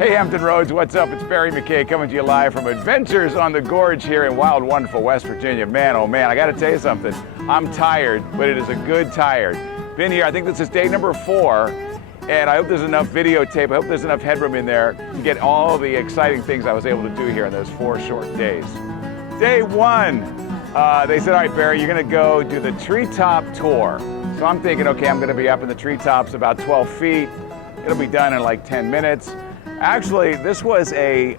Hey Hampton Roads, what's up? It's Barry McKay coming to you live from Adventures on the Gorge here in wild, wonderful West Virginia. Man, oh man, I gotta tell you something. I'm tired, but it is a good tired. Been here, I think this is day number 4, and I hope there's enough videotape, I hope there's enough headroom in there to get all the exciting things I was able to do here in those 4 short days. Day 1, they said, all right, Barry, you're gonna go do the Treetop Tour. So I'm thinking, okay, I'm gonna be up in the treetops about 12 feet. It'll be done in like 10 minutes. Actually, this was a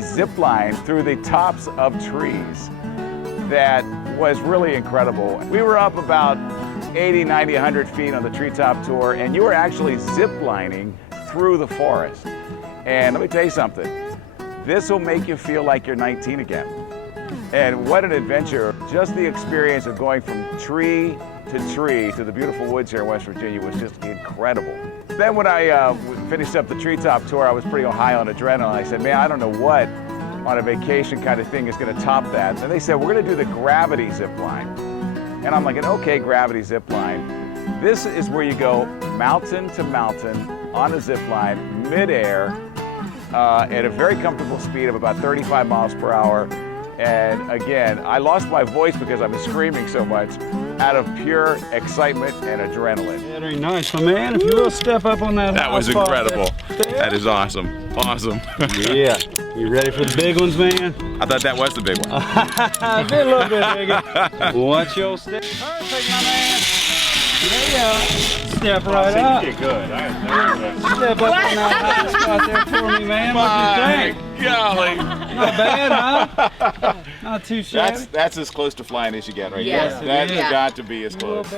zip line through the tops of trees that was really incredible. We were up about 80, 90, 100 feet on the Treetop Tour, and you were actually zip lining through the forest. And let me tell you something, this will make you feel like you're 19 again. And what an adventure. Just the experience of going from tree to the beautiful woods here in West Virginia was just incredible. Then when I finished up the Treetop Tour, I was pretty high on adrenaline. I said, man, I don't know what on a vacation kind of thing is going to top that. And they said, we're going to do the gravity zip line. And I'm like, okay, gravity zip line. This is where you go mountain to mountain on a zip line, midair, at a very comfortable speed of about 35 miles per hour. And again, I lost my voice because I was screaming so much out of pure excitement and adrenaline. Very nice, my man. If you will step up on that. That was incredible. That is awesome. Awesome. Yeah. You ready for the big ones, man? I thought that was the big one. A little bit bigger. Watch your step. Perfect, my man. There you go. Step right up. You did good. Step up on that high spot there for me, man. What do you think? Golly. Not bad, huh? Not too shabby. That's as close to flying as you get right Yes, there. That it has is. got to be as close.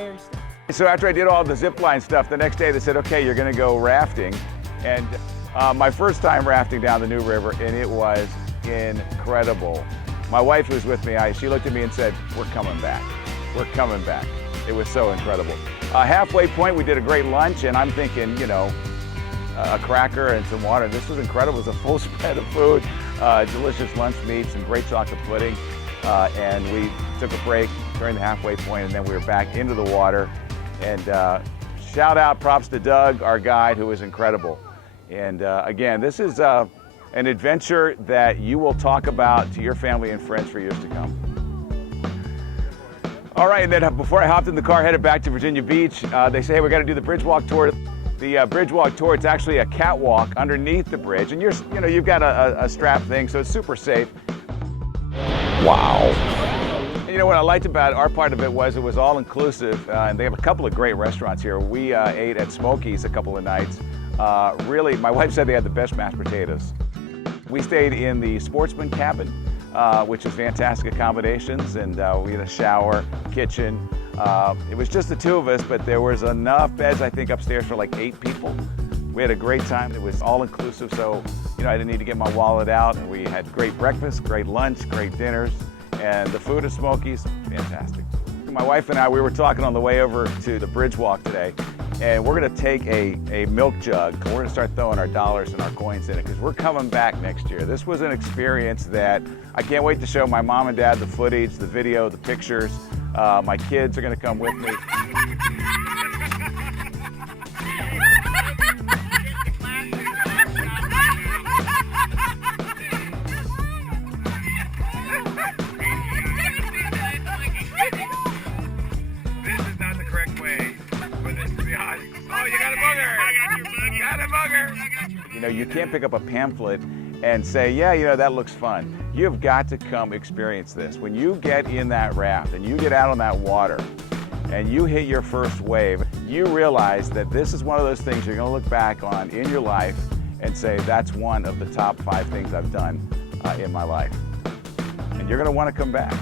So after I did all the zip line stuff, the next day they said, okay, you're going to go rafting. And my first time rafting down the New River, and it was incredible. My wife who was with me, she looked at me and said, we're coming back. We're coming back. It was so incredible. Halfway point, we did a great lunch, and I'm thinking, you know, a cracker and some water. This was incredible. It was a full spread of food, delicious lunch meat, some great chocolate pudding, and we took a break during the halfway point, and then we were back into the water. And shout out, props to Doug, our guide, who was incredible. And again, this is an adventure that you will talk about to your family and friends for years to come. All right, and then before I hopped in the car, headed back to Virginia Beach, they say, hey, we got to do the bridge walk tour. The bridge walk tour, it's actually a catwalk underneath the bridge, and you've got a strap thing, so it's super safe. Wow. And you know what I liked about our part of it was all inclusive, and they have a couple of great restaurants here. We ate at Smokey's a couple of nights. Really, my wife said they had the best mashed potatoes. We stayed in the sportsman cabin, which is fantastic accommodations, and we had a shower, kitchen. It was just the 2 of us, but there was enough beds, I think, upstairs for like 8 people. We had a great time. It was all inclusive, so I didn't need to get my wallet out. And we had great breakfast, great lunch, great dinners, and the food at Smokey's, fantastic. My wife and I, we were talking on the way over to the bridge walk today, and we're going to take a milk jug, and we're going to start throwing our dollars and our coins in it because we're coming back next year. This was an experience that I can't wait to show my mom and dad the footage, the video, the pictures. My kids are going to come with me. This is not the correct way for this to be on. Oh, you got a booger! I got your booger! Got a booger! You can't pick up a pamphlet and say, yeah, that looks fun. You've got to come experience this. When you get in that raft and you get out on that water and you hit your first wave, you realize that this is one of those things you're going to look back on in your life and say, that's one of the top 5 things I've done in my life. And you're going to want to come back.